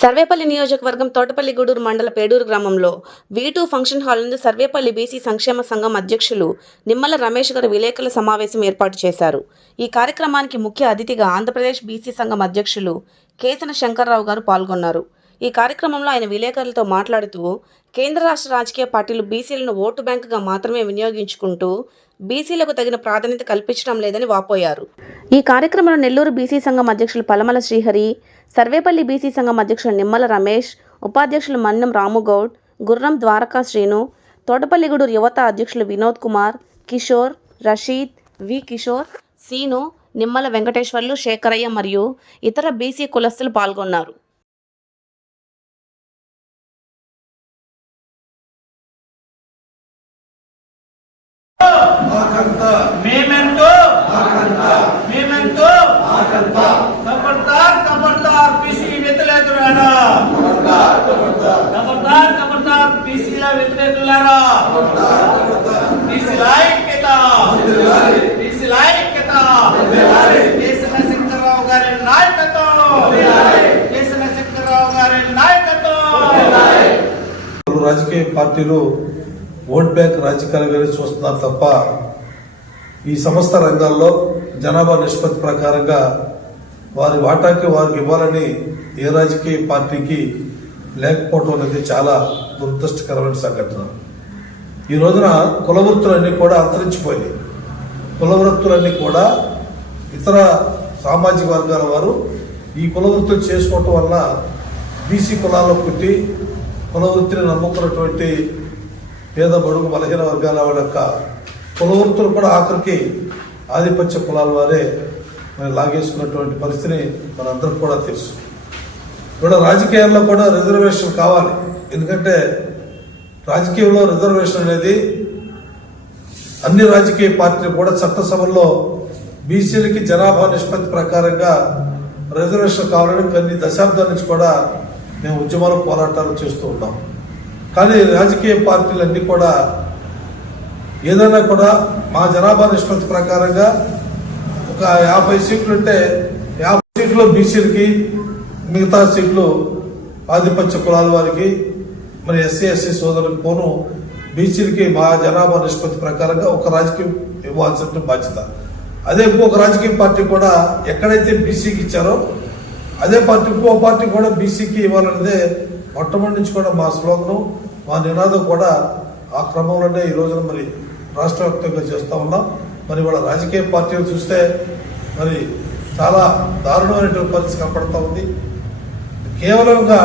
సర్వేపల్లి నియోజకవర్గం తోటపల్లి గూడూరు మండల పేడూరు గ్రామంలో వీటూ ఫంక్షన్ హాల్ నుండి సర్వేపల్లి బీసీ సంక్షేమ సంఘం అధ్యక్షులు నిమ్మల రమేష్ గారు విలేకరుల సమావేశం ఏర్పాటు చేశారు. ఈ కార్యక్రమానికి ముఖ్య అతిథిగా ఆంధ్రప్రదేశ్ బీసీ సంఘం అధ్యక్షులు కేసన శంకర్రావు గారు పాల్గొన్నారు. ఈ కార్యక్రమంలో ఆయన విలేకరులతో మాట్లాడుతూ కేంద్ర రాష్ట్ర రాజకీయ పార్టీలు బీసీలను ఓటు బ్యాంకుగా మాత్రమే వినియోగించుకుంటూ బీసీలకు తగిన ప్రాధాన్యత కల్పించడం లేదని వాపోయారు. ఈ కార్యక్రమంలో నెల్లూరు బీసీ సంఘం అధ్యక్షులు పలమల శ్రీహరి సర్వేపల్లి బీసీ సంఘం అధ్యక్షులు నిమ్మల రమేష్ ఉపాధ్యక్షులు మన్నం రాముగౌడ్ గుర్రం ద్వారకా శ్రీను తోటపల్లిగూడూరు యువత అధ్యక్షులు వినోద్ కుమార్ కిషోర్ రషీద్ వి కిషోర్ సీను నిమ్మల వెంకటేశ్వర్లు శేఖరయ్య మరియు ఇతర బీసీ కులస్తులు పాల్గొన్నారు. మేమెంతో మేమెంతో వ్యతిరేకులారా గారి నాయకత్వం. గారి నాయకత్వం. రాజకీయ పార్టీలు ఓట్ బ్యాంక్ రాజకీయాలుగానే చూస్తున్నారు తప్ప ఈ సమస్త రంగాల్లో జనాభా నిష్పత్తి ప్రకారంగా వారి వాటాకి వారికి ఇవ్వాలని ఏ రాజకీయ పార్టీకి లేకపోవటం అనేది చాలా దురదృష్టకరమైన సంఘటన. ఈ రోజున కుల వృత్తులన్నీ కూడా అంతరించిపోయినాయి. కుల వృత్తులన్నీ కూడా ఇతర సామాజిక వర్గాల వారు ఈ కుల వృత్తులు చేసుకోవటం వల్ల బీసీ కులాల్లో పుట్టి కుల వృత్తిని నమ్ముకున్నటువంటి పేద బడుగు బలహీన వర్గాల వాళ్ళ యొక్క కుల వృత్తులు కూడా ఆఖరికి ఆధిపత్య కులాల వారే మరి లాగేసుకున్నటువంటి పరిస్థితిని మనందరికి కూడా తెలుసు. ఇక్కడ రాజకీయాల్లో కూడా రిజర్వేషన్ కావాలి. ఎందుకంటే రాజకీయంలో రిజర్వేషన్ అనేది అన్ని రాజకీయ పార్టీలు కూడా చట్టసభల్లో బీసీలకి జనాభా నిష్పత్తి ప్రకారంగా రిజర్వేషన్ కావాలని కొన్ని దశాబ్దాల నుంచి కూడా మేము ఉద్యమాలు పోరాటాలు చేస్తూ ఉన్నాం. కానీ రాజకీయ పార్టీలన్నీ కూడా ఏదైనా కూడా మా జనాభా నిష్పత్తి ప్రకారంగా ఒక యాభై సీట్లు ఉంటే యాభై సీట్లు బీసీలకి మిగతా సీట్లు ఆధిపత్య కులాల వారికి మరి ఎస్సీ ఎస్సీ సోదరులకు పోను బీసీలకి మా జనాభా నిష్పత్తి ప్రకారంగా ఒక రాజకీయం ఇవ్వాల్సిన బాధ్యత. అదే ఇంకొక రాజకీయ పార్టీ కూడా ఎక్కడైతే బీసీకి ఇచ్చారో అదే పార్టీ ఇంకో పార్టీ కూడా బీసీకి ఇవ్వాలన్నదే మొట్టమొదటి నుంచి కూడా మా శ్లోకం మా నినాదం కూడా ఆ క్రమంలోనే ఈ రోజున మరి రాష్ట్ర వ్యాప్తంగా చేస్తూ ఉన్నాం. మరి వాళ్ళ రాజకీయ పార్టీలు చూస్తే మరి చాలా దారుణమైనటువంటి పరిస్థితి కనపడతా ఉంది. కేవలంగా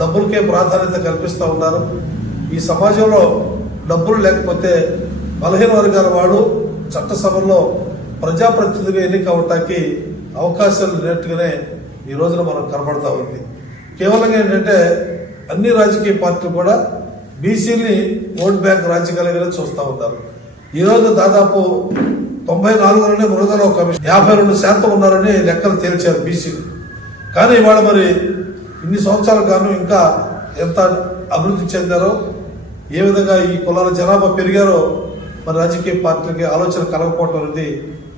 డబ్బులకే ప్రాధాన్యత కల్పిస్తూ ఉన్నారు. ఈ సమాజంలో డబ్బులు లేకపోతే బలహీన వర్గాల వాడు చట్టసభల్లో ప్రజాప్రతినిధిగా ఎన్నిక అవటానికి అవకాశాలు లేనట్టుగానే ఈ రోజున మనం కనబడతా ఉంది. కేవలం ఏంటంటే అన్ని రాజకీయ పార్టీలు కూడా బీసీని ఓట్ బ్యాంక్ రాజకీయాలుగానే చూస్తూ ఉన్నారు. ఈ రోజు దాదాపు తొంభై నాలుగులోనే మృదలో కమిషన్ యాభై రెండు శాతం ఉన్నారని లెక్కలు తేల్చారు బీసీలు. కానీ ఇవాళ మరి ఇన్ని సంవత్సరాలు గాను ఇంకా ఎంత అభివృద్ధి చెందారో ఏ విధంగా ఈ కులాల జనాభా పెరిగారో మరి రాజకీయ పార్టీలకి ఆలోచన కలగకపోవటం అనేది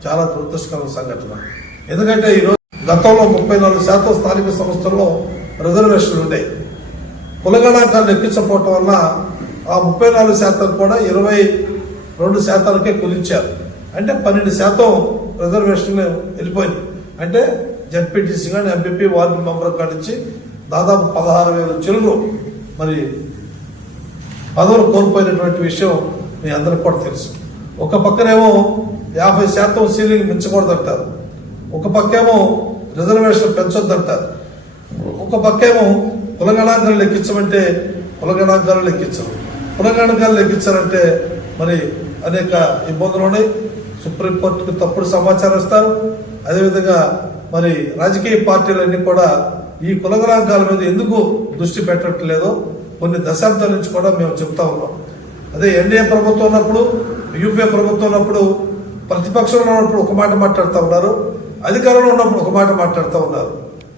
చాలా దురదృష్టకర సంఘటన. ఎందుకంటే ఈరోజు గతంలో ముప్పై నాలుగు శాతం స్థానిక సంస్థల్లో రిజర్వేషన్లు ఉన్నాయి కులగణాంకాన్ని ఎక్కించకపోవటం వల్ల ఆ ముప్పై నాలుగు శాతం కూడా ఇరవై రెండు శాతానికే కుదించారు. అంటే పన్నెండు శాతం రిజర్వేషన్ వెళ్ళిపోయింది అంటే జడ్పీటీసీ కానీ ఎంపీపీ వార్డు మెంబర్ కానించి నుంచి దాదాపు పదహారు వేల చెరువులు. మరి పదవులు కోల్పోయినటువంటి విషయం మీ అందరికి కూడా తెలుసు. ఒక పక్కనేమో యాభై శాతం సీలింగ్ మించకూడదంటారు. ఒక పక్కేమో రిజర్వేషన్ పెంచొద్దంటారు. ఒక పక్కేమో కులగణాంకాలు లెక్కించమంటే కులగణాంకాలు లెక్కించరు. కులగణాంకాలు లెక్కించారంటే మరి అనేక ఇబ్బందులు ఉన్నాయి. సుప్రీంకోర్టుకు తప్పుడు సమాచారం ఇస్తారు. అదేవిధంగా మరి రాజకీయ పార్టీలన్నీ కూడా ఈ కులగణాంకాల మీద ఎందుకు దృష్టి పెట్టట్లేదో కొన్ని దశాబ్దాల నుంచి కూడా మేము చెప్తా ఉన్నాం. అదే ఎన్డీఏ ప్రభుత్వం ఉన్నప్పుడు యూపీఏ ప్రభుత్వం ఉన్నప్పుడు ప్రతిపక్షంలో ఉన్నప్పుడు ఒక మాట మాట్లాడుతూ ఉన్నారు అధికారంలో ఉన్నప్పుడు ఒక మాట మాట్లాడుతూ ఉన్నారు.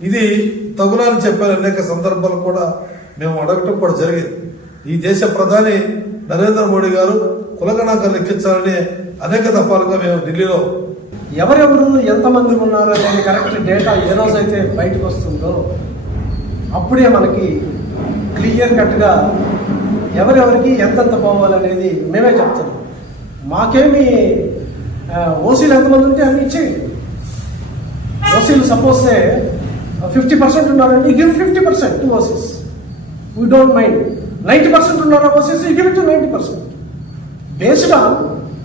ఇది తగునని అని చెప్పిన అనేక సందర్భాలు కూడా మేము అడగటం కూడా జరిగింది. ఈ దేశ ప్రధాని నరేంద్ర మోడీ గారు కులగణాంకాలు లెక్కించాలని అనేక దఫాలుగా మేము ఢిల్లీలో ఎవరెవరు ఎంతమంది ఉన్నారో అనేది కరెక్ట్ డేటా ఏ రోజైతే బయటకు వస్తుందో అప్పుడే మనకి క్లియర్ కట్గా ఎవరెవరికి ఎంతెంత పోవాలనేది మేమే చెప్తాం. మాకేమి ఓసీలు ఎంతమంది ఉంటే అన్ని ఇచ్చేయండి. ఓసీలు సపోజ్ ఫిఫ్టీ పర్సెంట్ ఉన్నారండి give fifty percent to OCs we don't mind ninety percent ఉన్నారా OCs give to ninety percent based on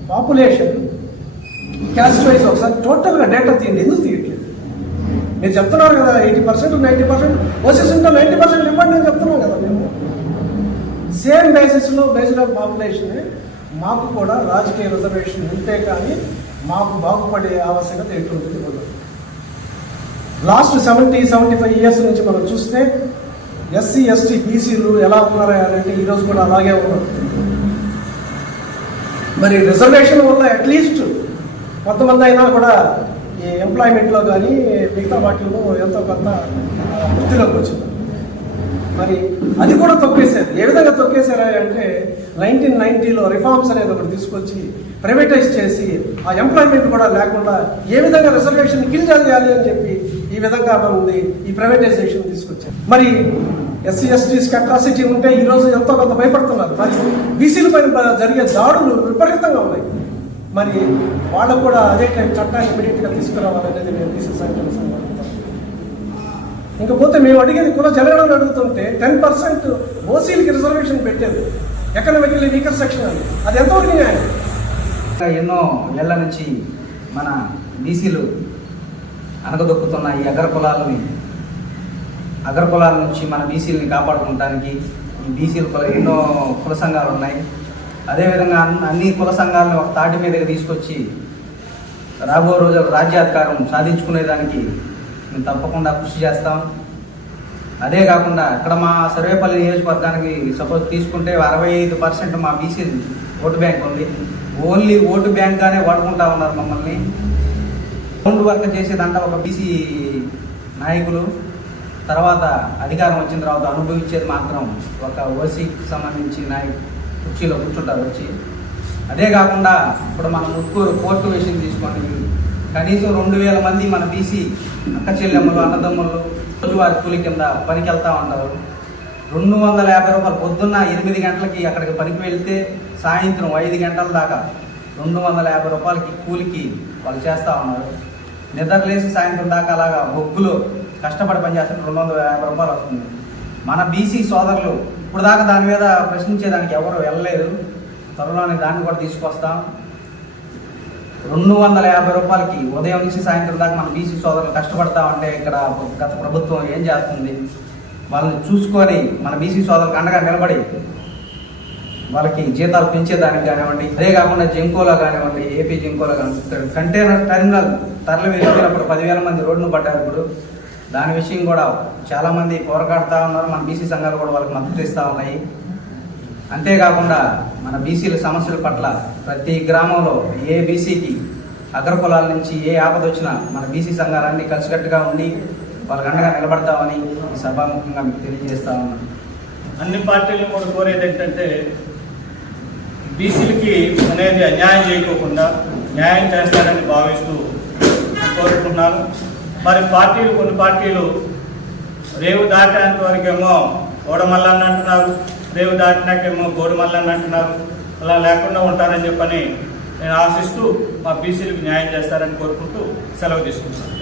population caste wise ఒకసారి టోటల్గా డేటా తీయండి. ఎందుకు తీయట్లేదు? మీరు చెప్తున్నారు కదా eighty percent ninety percent OCs ఉంటే నైంటీ పర్సెంట్ ఇవ్వండి నేను చెప్తున్నాను కదా మేము. సేమ్ బేసిస్లో బేస్డ్ ఆఫ్ పాపులేషన్ మాకు కూడా రాజకీయ రిజర్వేషన్ ఉంటే కానీ మాకు బాగుపడే ఆవశ్యకత ఎటువంటిది ఉండదు last seventy seventy five years నుంచి మనం చూస్తే ఎస్సీ ఎస్టీ బీసీలు ఎలా ఉన్నారా అంటే ఈరోజు కూడా అలాగే ఉన్నారు మరి రిజర్వేషన్ వల్ల అట్లీస్ట్ కొంతమంది అయినా కూడా ఈ ఎంప్లాయ్మెంట్లో కానీ మిగతా వాటిల్లో ఎంతో కొంత వృద్ధిలోకి వృత్తిలోకి వచ్చింది. మరి అది కూడా తొక్కేశారు. ఏ విధంగా తొక్కేశారా అంటే నైన్టీన్ నైన్టీలో రిఫార్మ్స్ అనేది ఒకటి తీసుకొచ్చి ప్రైవేటైజ్ చేసి ఆ ఎంప్లాయ్మెంట్ కూడా లేకుండా ఏ విధంగా రిజర్వేషన్ కిల్ చేయాలి అని చెప్పి ఈ విధంగా మనల్ని ఈ ప్రైవేటైజేషన్ తీసుకొచ్చారు. మరి ఎస్సీ ఎస్టీస్ అట్రాసిటీ ఉంటే ఈరోజు ఎంతో కొంత భయపడుతున్నారు. మరి బీసీల పైన జరిగే దాడులు విపరీతంగా ఉన్నాయి. మరి వాళ్ళకు కూడా అదే టైం చట్టాన్ని ఇమీడియట్గా తీసుకురావాలనేది నేను బీసీ సంఘటన ఇంకపోతే మేము అడిగేది కుల జనగణన అడుగుతుంటే టెన్ పర్సెంట్ ఓసీలకి రిజర్వేషన్ పెట్టేది. ఎకనామికల్లీ వీకర్ సెక్షన్ అని అది. ఎంతవరకు న్యాయం? ఇంకా ఎన్నో ఏళ్ళ నుంచి మన బీసీలు అనగదొక్కుతున్న ఈ అగ్ర కులాలని అగ్ర కులాల నుంచి మన బీసీలని కాపాడుకోవడానికి ఈ బీసీలు కుల ఎన్నో కుల సంఘాలు ఉన్నాయి. అదేవిధంగా అన్ని కుల సంఘాలను ఒక తాటి మీదకి తీసుకొచ్చి రాబో రోజుల్లో రాజ్యాధికారం సాధించుకునేదానికి మేము తప్పకుండా కృషి చేస్తాం. అదే కాకుండా ఇక్కడ మా సర్వేపల్లి నియోజకవర్గానికి సపోజ్ తీసుకుంటే అరవై ఐదు పర్సెంట్ మా బీసీ ఓటు బ్యాంక్ ఉంది. ఓన్లీ ఓటు బ్యాంక్గానే వాడుకుంటా ఉన్నారు మమ్మల్ని. రౌండ్ వర్క్ చేసేదంట ఒక బీసీ నాయకులు. తర్వాత అధికారం వచ్చిన తర్వాత అనుభవించేది మాత్రం ఒక ఓసీకి సంబంధించి నాయకు కుర్చీలో కూర్చుంటారు వచ్చి. అదే కాకుండా ఇప్పుడు మన ముత్కూరు కోర్టు విషయం తీసుకోండి కనీసం రెండు వేల మంది మన బీసీ అక్క చెల్లెమ్మలు అన్నదమ్ములు రోజువారి కూలి కింద పనికి వెళ్తూ ఉంటారు. రెండు వందల యాభై రూపాయలు పొద్దున్న ఎనిమిది గంటలకి అక్కడికి పనికి వెళ్తే సాయంత్రం ఐదు గంటల దాకా రెండు వందల యాభై రూపాయలకి కూలికి వాళ్ళు చేస్తూ ఉన్నారు. నిద్రలేసి సాయంత్రం దాకా అలాగా బొగ్గులో కష్టపడి పనిచేస్తుంటే రెండు వందల యాభై రూపాయలు వస్తుంది. మన బీసీ సోదరులు ఇప్పుడు దాకా దాని మీద ప్రశ్నించేదానికి ఎవరు వెళ్ళలేదు. త్వరలోనే దాన్ని కూడా తీసుకొస్తాం. రెండు వందల యాభై రూపాయలకి ఉదయం నుంచి సాయంత్రం దాకా మన బీసీ సోదరులు కష్టపడతా ఉంటే ఇక్కడ గత ప్రభుత్వం ఏం చేస్తుంది? వాళ్ళని చూసుకొని మన బీసీ సోదరులకు అండగా నిలబడి వాళ్ళకి జీతాలు పెంచేదానికి కానివ్వండి అదే కాకుండా జంకోలో కానివ్వండి ఏపీ జింకోలో కానివ్వండి కంటైనర్ టెర్మినల్ తరలి వెళ్ళిపోయినప్పుడు పదివేల మంది రోడ్డును పడ్డారు ఇప్పుడు. దాని విషయం కూడా చాలామంది పోరాడుతూ ఉన్నారు. మన బీసీ సంఘాలు కూడా వాళ్ళకి మద్దతు ఇస్తూ ఉన్నాయి. అంతేకాకుండా మన బీసీల సమస్యల పట్ల ప్రతి గ్రామంలో ఏ బీసీకి అగ్రకులాల నుంచి ఏ ఆపద వచ్చినా మన బీసీ సంఘాలన్నీ కలిసికట్టుగా ఉండి వాళ్ళకి అండగా నిలబడతామని ఈ సభాముఖంగా మీకు తెలియజేస్తా ఉన్నాను. అన్ని పార్టీలు కూడా కోరేది ఏంటంటే బీసీలకి అనేది అన్యాయం చేయకోకుండా న్యాయం చేస్తారని భావిస్తూ కోరుకుంటున్నాను. మరి పార్టీలు కొన్ని పార్టీలు రేవు దాటేంత వరకేమో ఓడమల్లని అంటున్నారు రేవు దాటినాకేమో గోడుమల్లన్న అంటున్నారు. అలా లేకుండా ఉంటారని చెప్పని నేను ఆశిస్తూ మా బీసీలకు న్యాయం చేస్తారని కోరుకుంటూ సెలవు తీసుకుంటున్నాను.